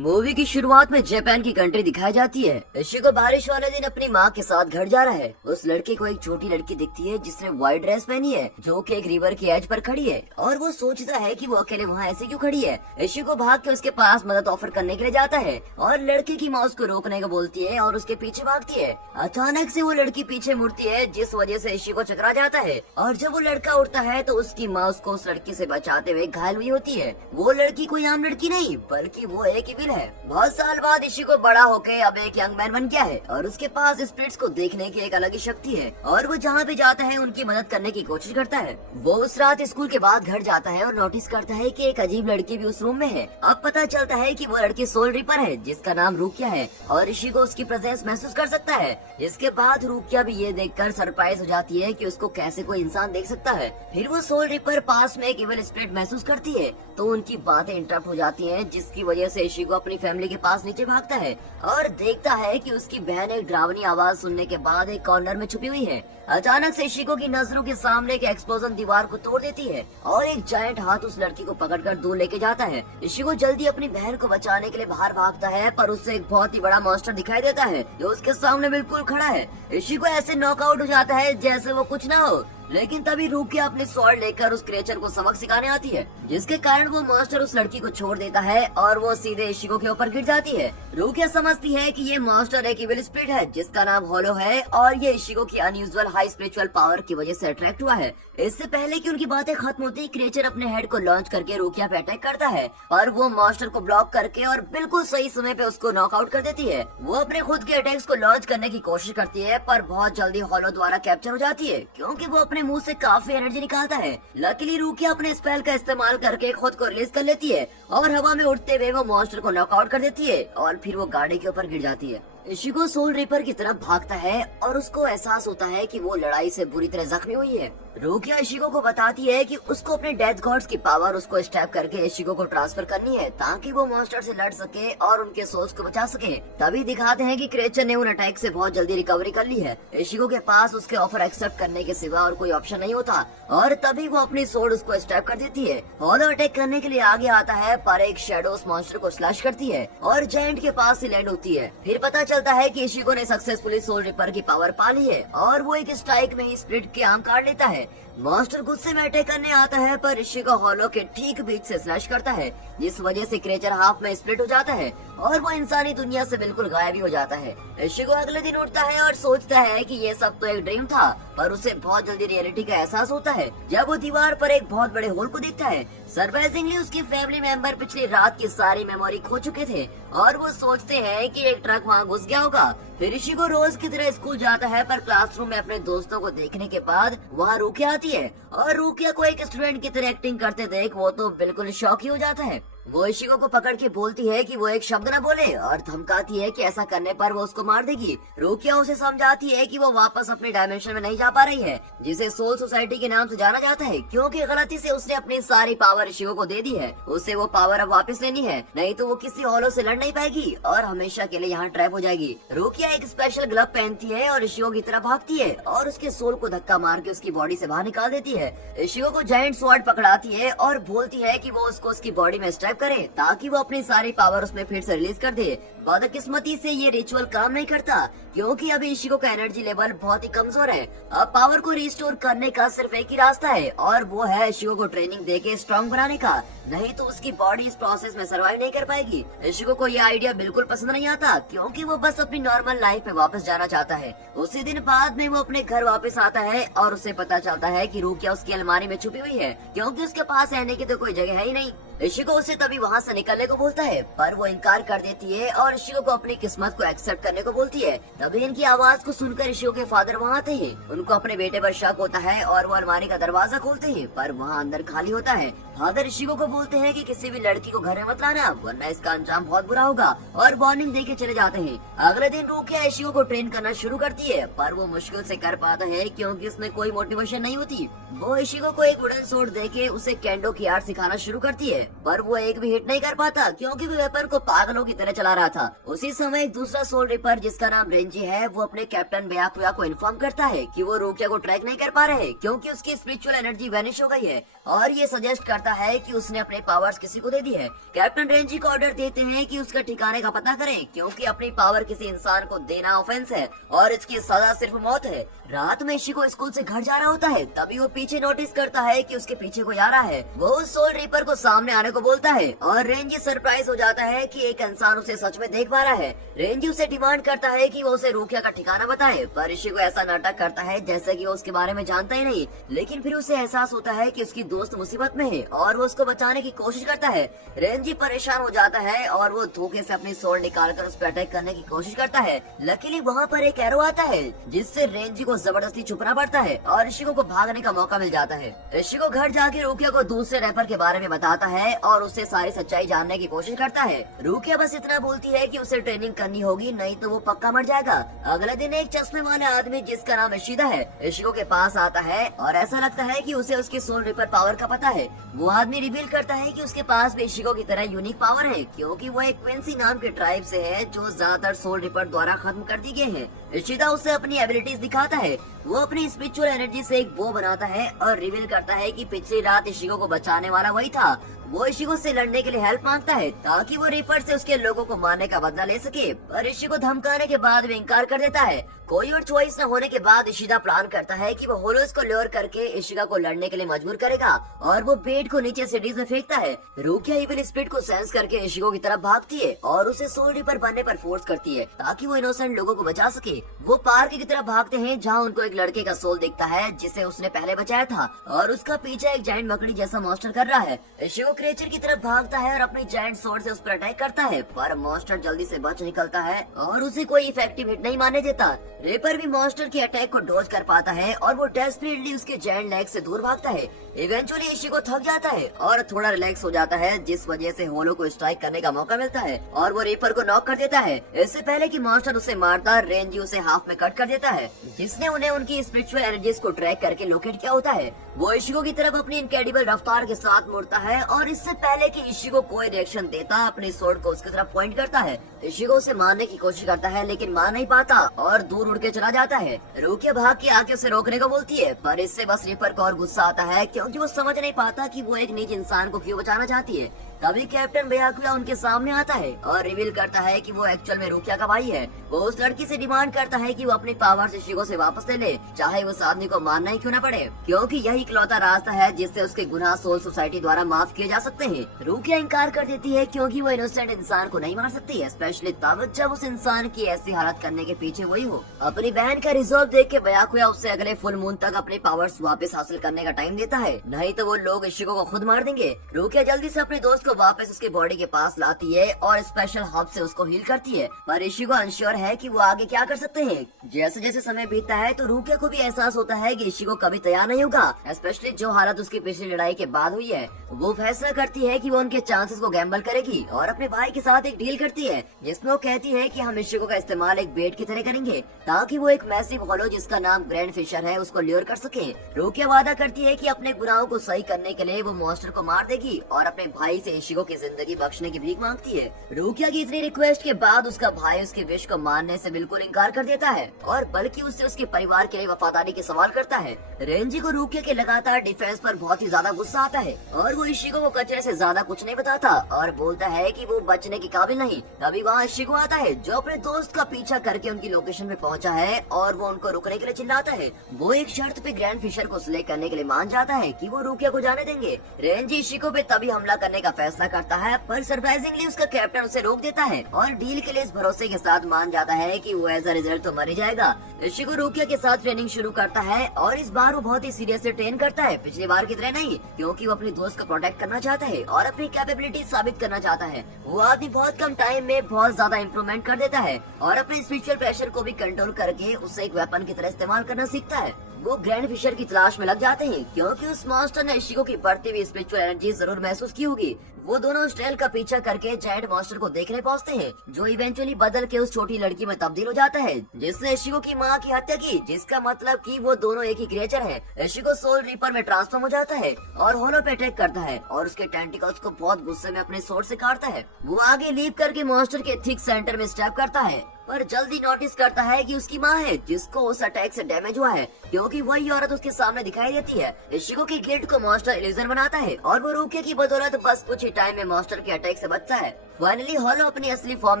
Movie की शुरुआत में जापान की कंट्री दिखाई जाती है। इशिको बारिश वाले दिन अपनी माँ के साथ घर जा रहा है। उस लड़के को एक छोटी लड़की दिखती है जिसने व्हाइट ड्रेस पहनी है, जो कि एक रिवर के एज पर खड़ी है और वो सोचता है कि वो अकेले वहाँ ऐसे क्यों खड़ी है। इशिको भाग के उसके पास मदद ऑफर करने के लिए जाता है और लड़के की माँ उसको रोकने को बोलती है और उसके पीछे भागती है। अचानक से वो लड़की पीछे मुड़ती है, जिस वजह से इशिको चकरा जाता है और जब वो लड़का उठता है तो उसकी माँ उसको उस लड़की से बचाते हुए घायल हुई होती है। वो लड़की कोई आम लड़की नहीं बल्कि वो एक इविल है। बहुत साल बाद इशिको बड़ा होके अब एक यंग मैन बन गया है और उसके पास स्पिरिट्स को देखने की एक अलग ही शक्ति है और वो जहाँ भी जाता है उनकी मदद करने की कोशिश करता है। वो उस रात स्कूल के बाद घर जाता है और नोटिस करता है कि एक अजीब लड़की भी उस रूम में है। अब पता चलता है कि वो लड़की सोल रिपर है जिसका नाम रूकिया है और इशिको उसकी प्रेजेंस महसूस कर सकता है। इसके बाद रूकिया भी ये देखकर सरप्राइज हो जाती है कि उसको कैसे कोई इंसान देख सकता है। फिर वो सोल रिपर पास में एक इविल स्पिरिट महसूस करती है तो उनकी बातें इंटरप्ट हो जाती हैं, जिसकी वजह से इशिको अपनी फैमिली के पास नीचे भागता है और देखता है कि उसकी बहन एक डरावनी आवाज सुनने के बाद एक कॉर्नर में छुपी हुई है। अचानक से इशिको की नजरों के सामने एक एक्सप्लोजन दीवार को तोड़ देती है और एक जायंट हाथ उस लड़की को पकड़कर दूर लेके जाता है। इशिको जल्दी अपनी बहन को बचाने के लिए बाहर भागता है पर उससे एक बहुत ही बड़ा मॉन्स्टर दिखाई देता है जो उसके सामने बिल्कुल खड़ा है। इशिको ऐसे नॉकआउट हो जाता है जैसे वो कुछ ना हो, लेकिन तभी रूकिया अपने स्वॉर्ड लेकर उस क्रिएचर को सबक सिखाने आती है, जिसके कारण वो मॉन्स्टर उस लड़की को छोड़ देता है और वो सीधे इशिको के ऊपर गिर जाती है। रूकिया समझती है कि ये मॉन्स्टर एक इविल स्पिरिट है जिसका नाम होलो है और ये इशिको की अनयूजुअल हाई स्पिरिचुअल पावर की वजह से अट्रैक्ट हुआ है। इससे पहले कि उनकी बातें खत्म होती, क्रिएचर अपने हेड को लॉन्च करके रूकिया पे अटैक करता है और वो मॉन्स्टर को ब्लॉक करके और बिल्कुल सही समय पे उसको नॉकआउट कर देती है। वो अपने खुद के अटैक्स को लॉन्च करने की कोशिश करती है पर बहुत जल्दी होलो द्वारा कैप्चर हो जाती है क्योंकि वो अपने मुंह से काफी एनर्जी निकालता है। लकीली रूकिया अपने स्पेल का इस्तेमाल करके खुद को रिलीज कर लेती है और हवा में उड़ते हुए वो मॉन्स्टर को नॉकआउट कर देती है और फिर वो गाड़ी के ऊपर गिर जाती है। इशिको सोल रिपर की तरफ भागता है और उसको एहसास होता है कि वो लड़ाई से बुरी तरह जख्मी हुई है। रूकिया इशिको को बताती है कि उसको अपने डेथ गॉड्स की पावर उसको स्टैप करके इशिको को ट्रांसफर करनी है ताकि वो मॉन्स्टर से लड़ सके और उनके सोल्स को बचा सके। तभी दिखाते हैं कि क्रिएचर ने उन अटैक से बहुत जल्दी रिकवरी कर ली है। इशिको के पास उसके ऑफर एक्सेप्ट करने के सिवा और कोई ऑप्शन नहीं होता और तभी वो अपनी सोर्ड उसको स्टैप कर देती है। होलो अटैक करने के लिए आगे आता है पर एक शैडो उस मॉन्स्टर को स्लैश करती है और जायंट के पास ही लैंड होती है। फिर पता चलता है कि इशिको ने सक्सेसफुली सोल रिपर की पावर पा ली है और वो एक स्ट्राइक में ही स्प्लिट के आर्म काट लेता है। मॉन्स्टर गुस्से में अटैक करने आता है पर इशिको होलो के ठीक बीच से स्लैश करता है, जिस वजह से क्रिएचर हाफ में स्प्लिट हो जाता है और वो इंसानी दुनिया से बिल्कुल गायब ही हो जाता है। इशिको अगले दिन उठता है और सोचता है कि ये सब तो एक ड्रीम था, पर उसे बहुत जल्दी रियलिटी का एहसास होता है जब वो दीवार पर एक बहुत बड़े होल को देखता है। सरप्राइजिंगली उसके फैमिली मेंबर पिछली रात की सारी मेमोरी खो चुके थे और वो सोचते हैं कि एक ट्रक वहाँ घुस गया होगा। फिर इशिको रोज की तरह स्कूल जाता है पर क्लासरूम में अपने दोस्तों को देखने के बाद वहाँ रूकिया आती है और रूकिया को एक स्टूडेंट की तरह एक्टिंग करते देख वो तो बिल्कुल शॉक ही हो जाता है। वो इशिको को पकड़ के बोलती है कि वो एक शब्द न बोले और धमकाती है कि ऐसा करने पर वो उसको मार देगी। रूकिया उसे समझाती है कि वो वापस अपने डायमेंशन में नहीं जा पा रही है, जिसे सोल सोसाइटी के नाम से जाना जाता है, क्योंकि गलती से उसने अपनी सारी पावर इशिको को दे दी है। उसे वो पावर अब वापस लेनी है, नहीं तो वो किसी होलो से लड़ नहीं पाएगी और हमेशा के लिए यहाँ ट्रैप हो जाएगी। रूकिया एक स्पेशल ग्लव पहनती है और इशिको की तरफ भागती है और उसके सोल को धक्का मार के उसकी बॉडी से बाहर निकाल देती है। इशिको को जायंट स्वॉर्ड पकड़ाती है और बोलती है कि वो उसको उसकी बॉडी में स्ट्रैप करे ताकि वो अपनी सारी पावर उसमें फिर से रिलीज कर दे। बदकिस्मती से ये रिचुअल काम नहीं करता क्योंकि अभी इशिको का एनर्जी लेवल बहुत ही कमजोर है। अब पावर को रिस्टोर करने का सिर्फ एक ही रास्ता है और वो है इशिको को ट्रेनिंग देके स्ट्रॉन्ग बनाने का, नहीं तो उसकी बॉडी इस प्रोसेस में सर्वाइव नहीं कर पाएगी। इशिको को ये आइडिया बिल्कुल पसंद नहीं आता क्योंकि वो बस अपनी नॉर्मल लाइफ में वापस जाना चाहता है। उसी दिन बाद में वो अपने घर वापस आता है और उसे पता चलता है कि रूकिया उसकी अलमारी में छुपी हुई है क्योंकि उसके पास रहने की तो कोई जगह है ही नहीं। इशिको उसे तभी वहाँ से निकलने को बोलता है पर वो इनकार कर देती है और इशिको को अपनी किस्मत को एक्सेप्ट करने को बोलती है। तभी इनकी आवाज को सुनकर इशिको के फादर वहाँ आते हैं। उनको अपने बेटे पर शक होता है और वो अलमारी का दरवाजा खोलते हैं पर वहाँ अंदर खाली होता है। फादर इशिको को बोलते हैं कि किसी भी लड़की को घर में मत लाना वरना इसका अंजाम बहुत बुरा होगा और वार्निंग देके चले जाते हैं। अगले दिन रूकिया इशिको को ट्रेन करना शुरू करती है पर वो मुश्किल से कर पाता है क्योंकि उसमें कोई मोटिवेशन नहीं होती। वो इशिको को एक वुडन सोर्ड देके उसे केंडो की आर्ट सिखाना शुरू करती है पर वो एक भी हिट नहीं कर पाता क्योंकि वो वेपन को पागलों की तरह चला रहा था। उसी समय एक दूसरा सोल रिपर जिसका नाम रेंजी है वो अपने कैप्टन बयाकुया को इन्फॉर्म करता है कि वो रूकिया को ट्रैक नहीं कर पा रहे क्योंकि उसकी स्पिरिचुअल एनर्जी वैनिश हो गई है और ये सजेस्ट करता है कि उसने अपने पावर्स किसी को दे दी है। कैप्टन रेंजी को ऑर्डर देते हैं कि उसका ठिकाने का पता करें क्योंकि अपनी पावर किसी इंसान को देना ऑफेंस है और इसकी सजा सिर्फ मौत है। रात में इशिको स्कूल से घर जा रहा होता है तभी वो पीछे नोटिस करता है कि उसके पीछे कोई आ रहा है। वो उस सोल रीपर को सामने आने को बोलता है और रेंजी सरप्राइज हो जाता है कि एक इंसान उसे सच में देख पा रहा है। रेंजी उसे डिमांड करता है कि वो उसे रूकिया का ठिकाना बताए पर इशिको ऐसा नाटक करता है जैसे कि वो उसके बारे में जानता ही नहीं। लेकिन फिर उसे एहसास होता है कि उसकी दोस्त मुसीबत में है और वो उसको बचाने की कोशिश करता है। रेंजी परेशान हो जाता है और वो धोखे से अपनी सोल निकालकर उस पर अटैक करने की कोशिश करता है। लकीली वहाँ पर एक एरो आता है जिससे रेंजी को जबरदस्ती छुपना पड़ता है और इशिको को भागने का मौका मिल जाता है। इशिको घर जाके रूकिया को दूसरे रैपर के बारे में बताता है और उससे सारी सच्चाई जानने की कोशिश करता है। रूकिया बस इतना बोलती है कि उसे ट्रेनिंग करनी होगी नहीं तो वो पक्का मर जाएगा। अगले दिन एक चश्मे वाले आदमी जिसका नाम इशिदा है इशिको के पास आता है और ऐसा लगता है कि उसे उसकी सोल रिपर पावर का पता है। वो आदमी रिवील करता है कि उसके पास भी इशिको की तरह यूनिक पावर है क्योंकि वो एक क्विंसी नाम के ट्राइब से है जो ज्यादातर सोल रिपर द्वारा खत्म कर दी गए हैं। इशिदा उसे अपनी एबिलिटीज दिखाता है। वो अपनी स्पिरिचुअल एनर्जी से एक बो बनाता है और रिवील करता है कि पिछली रात इशिको को बचाने वाला वही था। वो इशिको से लड़ने के लिए हेल्प मांगता है ताकि वो रिपर से उसके लोगों को मारने का बदला ले सके पर इशिको धमकाने के बाद भी इनकार कर देता है। कोई और चॉइस न होने के बाद इशिदा प्लान करता है कि वो होलोस को ल्योर करके इशिका को लड़ने के लिए मजबूर करेगा और वो बेड को नीचे सीढ़ी से फेंकता है। रूकिया इविल स्पिरिट को सेंस करके इशिको की तरफ भागती है और उसे सोल रिपर बनने पर फोर्स करती है ताकि वो इनोसेंट लोगों को बचा सके। वो पार्क की तरफ भागते हैं जहाँ उनको एक लड़के का सोल दिखता है जिसे उसने पहले बचाया था और उसका पीछा एक जायंट मकड़ी जैसा मॉन्स्टर कर रहा है। इशिको क्रिएचर की तरफ भागता है और अपनी जायंट स्वॉर्ड से उस पर अटैक करता है पर मॉन्स्टर जल्दी से बच निकलता है और उसे कोई इफेक्टिव हिट नहीं मारने देता। रेपर भी मॉन्स्टर के अटैक को डॉज कर पाता है और वो डेस्परेटली उसके जायंट लेग से दूर भागता है। इवेंचुअली इशिको थक जाता है और थोड़ा रिलैक्स हो जाता है जिस वजह से होलो को स्ट्राइक करने का मौका मिलता है और वो रेपर को नॉक कर देता है। इससे पहले कि मॉन्स्टर उसे मारता रेंजी उसे हाफ में कट कर देता है जिसने उन्हें उनकी स्पिरिचुअल एनर्जीज को ट्रैक करके लोकेट किया होता है। वो इशिको की तरफ अपनी इनक्रेडिबल रफ्तार के साथ मुड़ता है और इससे पहले कि इशिको कोई रिएक्शन देता अपनी स्वॉर्ड को उसकी तरफ पॉइंट करता है। इशिको उसे मारने की कोशिश करता है लेकिन मार नहीं पाता और दूर उड़ के चला जाता है। रूकिया भाग के आके उसे रोकने को बोलती है पर इससे बस रिपर को और गुस्सा आता है क्योंकि वो समझ नहीं पाता कि वो एक नीच इंसान को क्यों बचाना चाहती है। तभी कैप्टन बयाकुया उनके सामने आता है और रिवील करता है कि वो एक्चुअल में रूकिया का भाई है। वो उस लड़की से डिमांड करता है कि वो अपनी पावर्स इशिको से वापस ले ले चाहे उस आदमी को मारना ही क्यों न पड़े क्योंकि यही इकलौता रास्ता है जिससे उसके गुनाह सोल सोसाइटी द्वारा माफ किए जा सकते हैं। रूकिया इनकार कर देती है क्योंकि वो इनोसेंट इंसान को नहीं मार सकती है स्पेशली तब जब उस इंसान की ऐसी हालत करने के पीछे वही हो। अपनी बहन का रिजॉल्व देख के बयाकुया उससे अगले फुल मून तक अपने पावर्स वापस हासिल करने का टाइम देता है नहीं तो वो लोग इशिको को खुद मार देंगे। रूकिया जल्दी से अपने दोस्त को वापस उसके बॉडी के पास लाती है और स्पेशल हब से उसको हील करती है पर इशिको अनश्योर है कि वो आगे क्या कर सकते हैं। जैसे जैसे समय बीतता है तो रूकिया को भी एहसास होता है कि इशिको कभी तैयार नहीं होगा स्पेशली जो हालत उसकी पिछली लड़ाई के बाद हुई है। वो फैसला करती है कि वो उनके चांसेस को गैम्बल करेगी और अपने भाई के साथ एक डील करती है जिसमें वो कहती है कि हम इशिको का इस्तेमाल एक बेट की तरह करेंगे ताकि वो एक मैसिव होलो जिसका नाम ग्रैंड फिशर है उसको ल्योर कर सके। रूकिया वादा करती है कि अपने गुनाहों को सही करने के लिए वो मॉन्स्टर को मार देगी और अपने भाई से इशिको की जिंदगी बख्शने की भीख मांगती है। रूकिया की इतनी रिक्वेस्ट के बाद उसका भाई उसके विश को मानने से बिल्कुल इनकार कर देता है और बल्कि उससे उसके परिवार के लिए वफादारी के सवाल करता है। रेंजी को रूकिया के लगातार डिफेंस पर बहुत ही ज्यादा गुस्सा आता है और वो इशिको को कचरे से ज्यादा कुछ नहीं बताता और बोलता है कि वो बचने के काबिल नहीं। तभी वहाँ इशिको आता है जो अपने दोस्त का पीछा करके उनकी लोकेशन पे पहुंचा है और वो उनको रुकने के लिए चिल्लाता है। वो एक शर्त पे ग्रैंड फिशर को सिलेक्ट करने के लिए मान जाता है कि वो रूकिया को जाने देंगे। रेंजी इशिको पे तभी हमला करने का फैसला करता है पर सरप्राइजिंगली उसका कैप्टन उसे रोक देता है और डील के लिए इस भरोसे के साथ मान जाता है कि वो एज अ रिजल्ट तो मर ही जाएगा। इशिको रूकिया के साथ ट्रेनिंग शुरू करता है और इस बार वो बहुत ही सीरियस से ट्रेन करता है पिछली बार की तरह नहीं क्योंकि वो अपने दोस्त को प्रोटेक्ट करना चाहता है और अपनी कैपेबिलिटी साबित करना चाहता है। वो आदमी बहुत कम टाइम में बहुत ज्यादा इम्प्रूवमेंट कर देता है और अपने स्पिरिचुअल प्रेशर को भी कंट्रोल करके उसे एक वेपन की तरह इस्तेमाल करना सीखता है। वो ग्रैंड फिशर की तलाश में लग जाते हैं, क्योंकि उस मास्टर ने इशिको की बढ़ती हुई स्पिरिचुअल एनर्जी जरूर महसूस की होगी। वो दोनों उस ट्रेल का पीछा करके जायंट मास्टर को देखने पहुंचते हैं, जो इवेंचुअली बदल के उस छोटी लड़की में तब्दील हो जाता है जिसने इशिको की माँ की हत्या की, जिसका मतलब कि वो दोनों एक ही क्रिएचर हैं। इशिको सोल रीपर में ट्रांसफॉर्म हो जाता है और होलो पे अटैक करता है और उसके टेंटिकल्स को बहुत गुस्से में अपने स्वॉर्ड से काटता है। वो आगे लीप करके मॉन्स्टर के थिक सेंटर में स्टैब करता है, पर जल्दी नोटिस करता है कि उसकी माँ है जिसको उस अटैक से डैमेज हुआ है, क्योंकि वही औरत उसके सामने दिखाई देती है। इशिको की गिल्ट को मॉन्स्टर इल्यूजन बनाता है और वो रूके की बदौलत बस कुछ ही टाइम में मॉन्स्टर के अटैक से बचता है। फाइनली होलो अपनी असली फॉर्म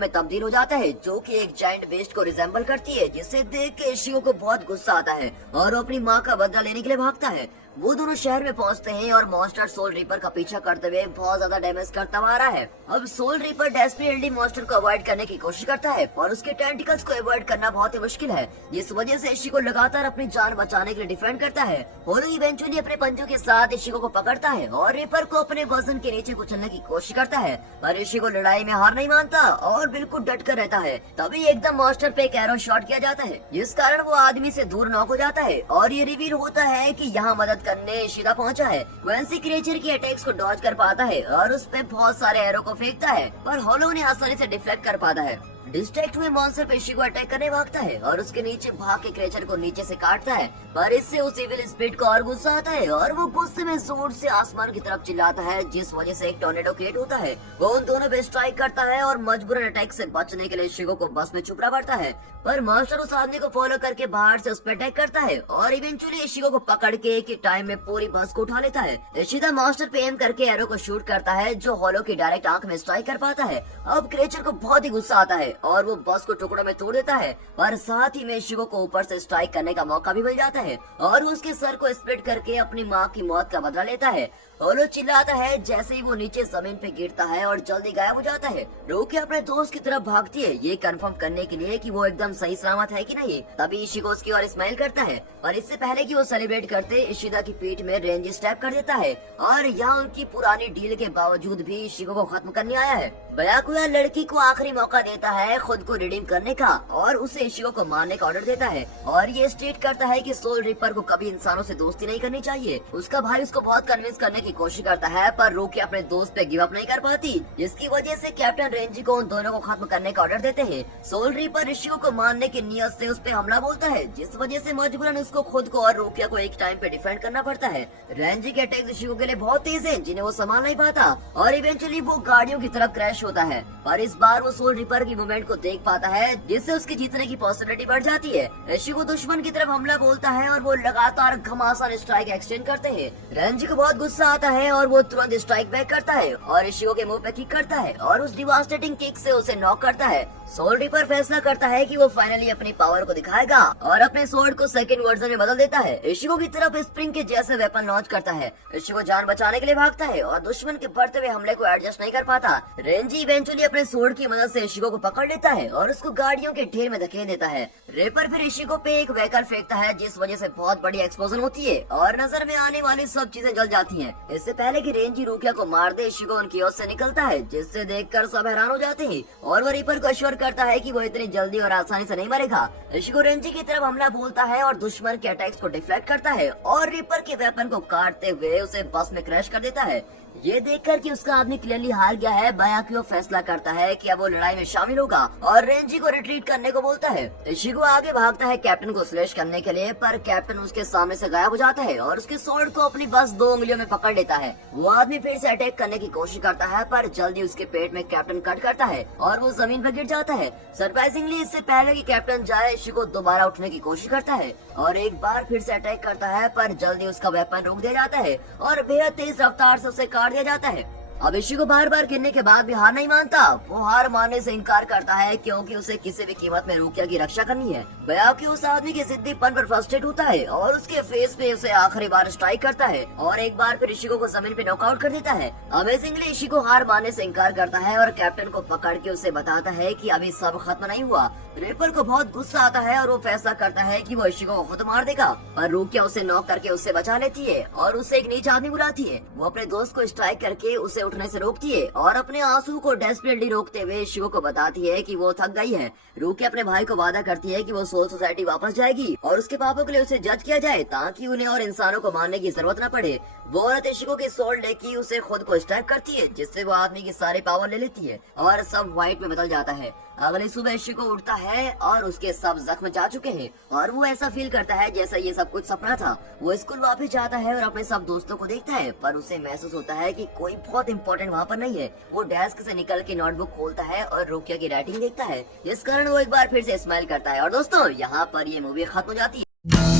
में तब्दील हो जाता है, जो कि एक जायंट बेस्ट को रिजेंबल करती है, जिसे देख के इशिको को बहुत गुस्सा आता है और वो अपनी माँ का बदला लेने के लिए भागता है। वो दोनों शहर में पहुंचते हैं और मॉन्स्टर सोल रीपर का पीछा करते हुए बहुत ज्यादा डैमेज करता हुआ आ रहा है। अब सोल रीपर डेस्परेटली मॉन्स्टर को अवॉइड करने की कोशिश करता है, पर उसके टेंटिकल्स को अवॉइड करना बहुत ही मुश्किल है, जिस वजह से इशिको लगातार अपनी जान बचाने के लिए डिफेंड करता है। होलो इवेंचुअली अपने पंजों के साथ इशिको को पकड़ता है और रीपर को अपने वजन के नीचे कुचलने की कोशिश करता है, पर इशिको लड़ाई में हार नहीं मानता और बिल्कुल डट कर रहता है। तभी एकदम मॉन्स्टर पे एक एरो शॉट किया जाता है, जिस कारण वो आदमी से दूर नॉक हो जाता है और ये रिवील होता है कि यहाँ मदद करने इशिदा पहुंचा है। क्वेंसी क्रिएचर की अटैक्स को डॉज कर पाता है और उस पे बहुत सारे एरो को फेंकता है, पर होलो उन्हें आसानी से डिफ्लेक्ट कर पाता है। डिस्ट्रैक्ट हुए मॉन्स्टर पे इशिको अटैक करने भागता है और उसके नीचे भाग के क्रिएचर को नीचे से काटता है, पर इससे उस इविल स्पिरिट को और गुस्सा आता है और वो गुस्से में जोर से आसमान की तरफ चिल्लाता है, जिस वजह से एक टॉर्नेडो क्रिएट होता है। वो उन दोनों पे स्ट्राइक करता है और मजबूरन अटैक से बचने के लिए इशिको को बस में छुपना पड़ता है, पर मॉन्स्टर उस आदमी को फॉलो करके बाहर से उस पर अटैक करता है और इवेंचुअली इशिको को पकड़ के एक ही टाइम में पूरी बस को उठा लेता है। इशिदा मॉन्स्टर पे एम करके एरो को शूट करता है, जो होलो की डायरेक्ट आंख में स्ट्राइक कर पाता है। अब क्रिएचर को बहुत ही गुस्सा आता है और वो बस को टुकड़ों में तोड़ देता है, पर साथ ही में इशिको को ऊपर से स्ट्राइक करने का मौका भी मिल जाता है और वो उसके सर को स्प्लिट करके अपनी माँ की मौत का बदला लेता है। होलो चिल्लाता है जैसे ही वो नीचे जमीन पे गिरता है और जल्दी गायब हो जाता है। रोकी अपने दोस्त की तरफ भागती है, ये कंफर्म करने के लिए कि वो एकदम सही सलामत है कि नहीं। तभी इशिको उसकी ओर स्माइल करता है, पर इससे पहले कि वो सेलिब्रेट करते इशिदा की पीठ में रेंज स्टैब कर देता है और यहाँ उनकी पुरानी डील के बावजूद भी इशिको को खत्म करने आया है। बयाकुया लड़की को आखिरी मौका देता है खुद को रिडीम करने का और उसे इशिको को मारने का ऑर्डर देता है और ये स्टेट करता है कि सोल रिपर को कभी इंसानों से दोस्ती नहीं करनी चाहिए। उसका भाई उसको बहुत कन्विंस करने की कोशिश करता है, पर रोकी अपने दोस्त पे गिव अप नहीं कर पाती, जिसकी वजह से कैप्टन रेंजी को उन दोनों को खत्म करने का ऑर्डर देते हैं। सोल रिपर इशिको को मारने की नियत से उस पे हमला बोलता है, जिस वजह से मजबूरन उसको खुद को और रोकिया को एक टाइम पे डिफेंड करना पड़ता है। रेंजी के अटैक इशिको के लिए बहुत तेज है, जिन्हें वो संभाल नहीं पाता और इवेंचुअली वो गाड़ियों की तरफ क्रैश होता है, पर इस बार वो सोल रिपर की मूवमेंट को देख पाता है, जिससे उसके जीतने की पॉसिबिलिटी बढ़ जाती है। इशिको दुश्मन की तरफ हमला बोलता है और वो लगातार घमासान स्ट्राइक एक्सटेंड करते हैं। रेंजी को बहुत गुस्सा आता है और वो तुरंत स्ट्राइक बैक करता है और इशिको के मुंह पे किक करता है और उस डिवास्टेटिंग किक से उसे नॉक करता है। सोल रिपर फैसला करता है कि वो फाइनली अपनी पावर को दिखाएगा और अपने सोर्ड को सेकंड वर्जन में बदल देता है। इशिको की तरफ स्प्रिंग के जैसे वेपन लॉन्च करता है। इशिको जान बचाने के लिए भागता है और दुश्मन के बढ़ते हुए हमले को एडजस्ट नहीं कर पाता। रेंजी इवेंचुअली अपने सोर्ड की मदद से इशिको को पकड़ लेता है और उसको गाड़ियों के ढेर में धकेल देता है। रेपर फिर इशिको पे एक व्हीकल फेंकता है, जिस वजह से बहुत बड़ी एक्सप्लोजन होती है और नजर में आने वाली सब चीजें जल जाती हैं। इससे पहले कि रेंजी रूकिया को मार दे, इशिको उनकी ओर से निकलता है, जिससे देखकर सब हैरान हो जाते हैं और वो रिपर को अश्योर करता है कि वो इतनी जल्दी और आसानी से नहीं मरेगा। इशिको रेंजी की तरफ हमला बोलता है और दुश्मन के अटैक्स को डिफ्लेक्ट करता है और रिपर के वेपन को काटते हुए उसे बस में क्रैश कर देता है। ये देखकर कि उसका आदमी क्लियरली हार गया है, बयाक्यो फैसला करता है कि अब वो लड़ाई में शामिल होगा और रेंजी को रिट्रीट करने को बोलता है। इशिको आगे भागता है कैप्टन को स्लैश करने के लिए, पर कैप्टन उसके सामने से गायब हो जाता है और उसके स्वॉर्ड को अपनी बस 2 उंगलियों में पकड़ लेता है। वो आदमी फिर से अटैक करने की कोशिश करता है, पर जल्दी उसके पेट में कैप्टन कट करता है और वो जमीन पर गिर जाता है। सरप्राइजिंगली इससे पहले कि कैप्टन जाए, इशिको दोबारा उठने की कोशिश करता है और एक बार फिर से अटैक करता है, पर जल्दी उसका वेपन रोक दिया जाता है और बेहद तेज रफ्तार से उसे काट दिया जाता है। अब इशिको बार बार गिरने के बाद भी हार नहीं मानता। वो हार मानने से इनकार करता है क्योंकि उसे किसी भी कीमत में रूकिया की रक्षा करनी है। बयाक्यो उस आदमी के जिद्दीपन पर फ्रस्ट्रेट होता है और उसके फेस पे उसे आखिरी बार स्ट्राइक करता है और एक बार फिर इशिको को जमीन पे नॉकआउट कर देता है। अमेजिंगली इशिको हार मानने से इनकार करता है और कैप्टन को पकड़ के उसे बताता है कि अभी सब खत्म नहीं हुआ। रेपर को बहुत गुस्सा आता है और वो फैसला करता है कि वो इशिको को खुद मार देगा, पर रूकिया उसे नॉक करके उससे बचा लेती है और उसे एक नीच आदमी बुलाती है। वो अपने दोस्त को स्ट्राइक करके उसे उठने से रोकती है और अपने आंसू को डेस्परेटली रोकते हुए शिको को बताती है कि वो थक गई है। रूकी अपने भाई को वादा करती है कि वो सोल सोसाइटी वापस जाएगी और उसके पापों के लिए उसे जज किया जाए ताकि उन्हें और इंसानों को मारने की जरूरत न पड़े। वो औरत इशिको की सोल लेके उसे खुद को स्टैप करती है, जिससे वो आदमी की सारे पावर ले लेती है और सब व्हाइट में बदल जाता है। अगली सुबह इशिको उठता है और उसके सब जख्म जा चुके हैं और वो ऐसा फील करता है जैसा ये सब कुछ सपना था। वो स्कूल वापस जाता है और अपने सब दोस्तों को देखता है, पर उसे महसूस होता है कि कोई बहुत इंपॉर्टेंट वहाँ पर नहीं है। वो डेस्क से निकल के नोटबुक खोलता है और रुकिया की राइटिंग देखता है, जिस कारण वो एक बार फिर से स्माइल करता है। और दोस्तों, यहाँ पर ये मूवी खत्म हो जाती है।